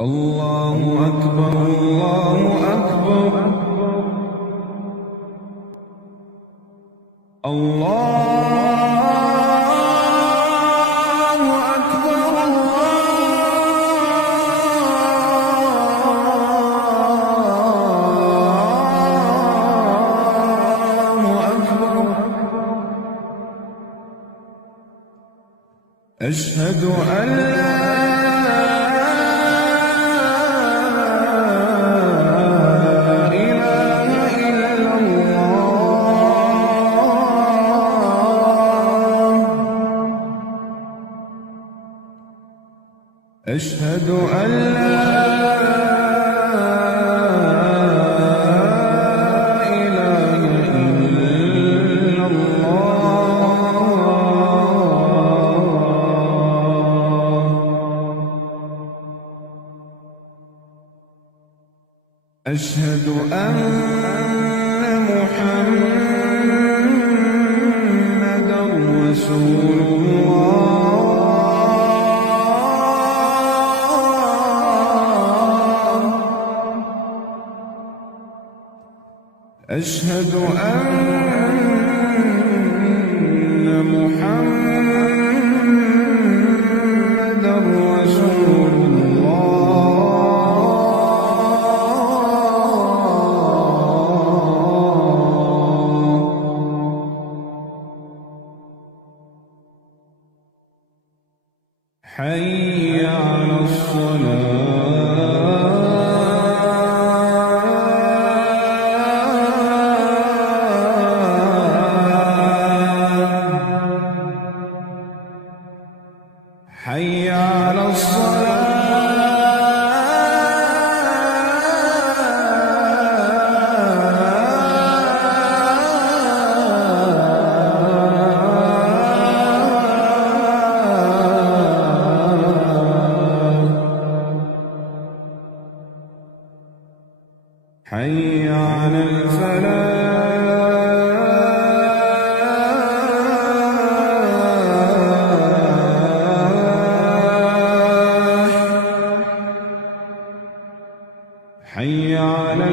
الله أكبر الله أكبر الله أكبر الله أكبر. أشهد أن لا أشهد أن لا إله إلا الله. أشهد أن محمدًا رسول الله. أشهد أن محمدًا رسول الله. حي على الصلاة. حي على حي على الفلاح. حي على